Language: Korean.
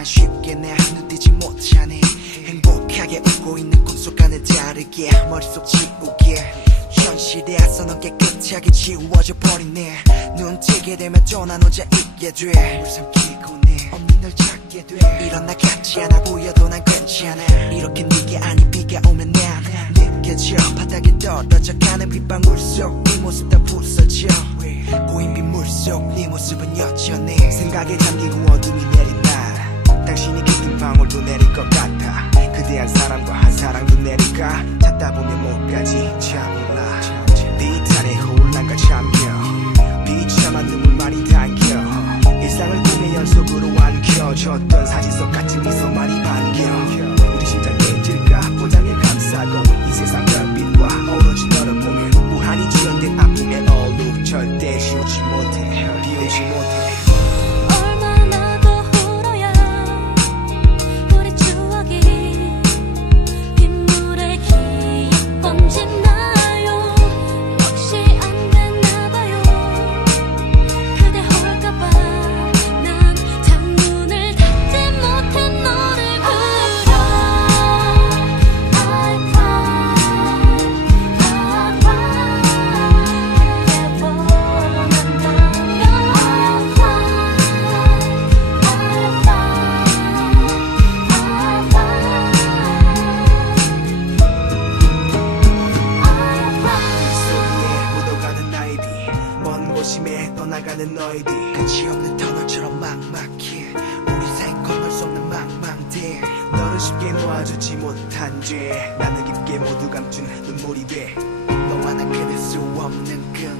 하지만 쉽게 내 눈뜨지 못하네 행복하게 웃고 있는 꿈속 안을 자르게 머릿속 지우게 현실에 앞서는 깨끗하게 지워져 버리네. 눈 뜨게 되면 또 난 혼자 있게 돼. 웃음 끼고 내 없는 널 찾게 돼. 이런 나 같지 않아 보여도 난 괜찮아. 이렇게 네게 아닌 비가 오면 난 느껴져. 바닥에 떨어져 가는 빗방울 속네 모습 다 부서져. 보인 빗물 속네 모습은 여전해. 생각에 잠기고 어둠이 내린다. 안겨줬던 사진 속 같은 미소 많이 반겨. 우리 심장 깨질까? 포장에 감싸고 이 세상 먼 곳임에 떠나가는 너희들. 끝이 없는 터널처럼 막막해. 우리 사이 건널 수 없는 망망대. 너를 쉽게 놓아주지 못한 죄. 나는 깊게 모두 감춘 눈물이 돼. 너와 난 그릴 수 없는 끈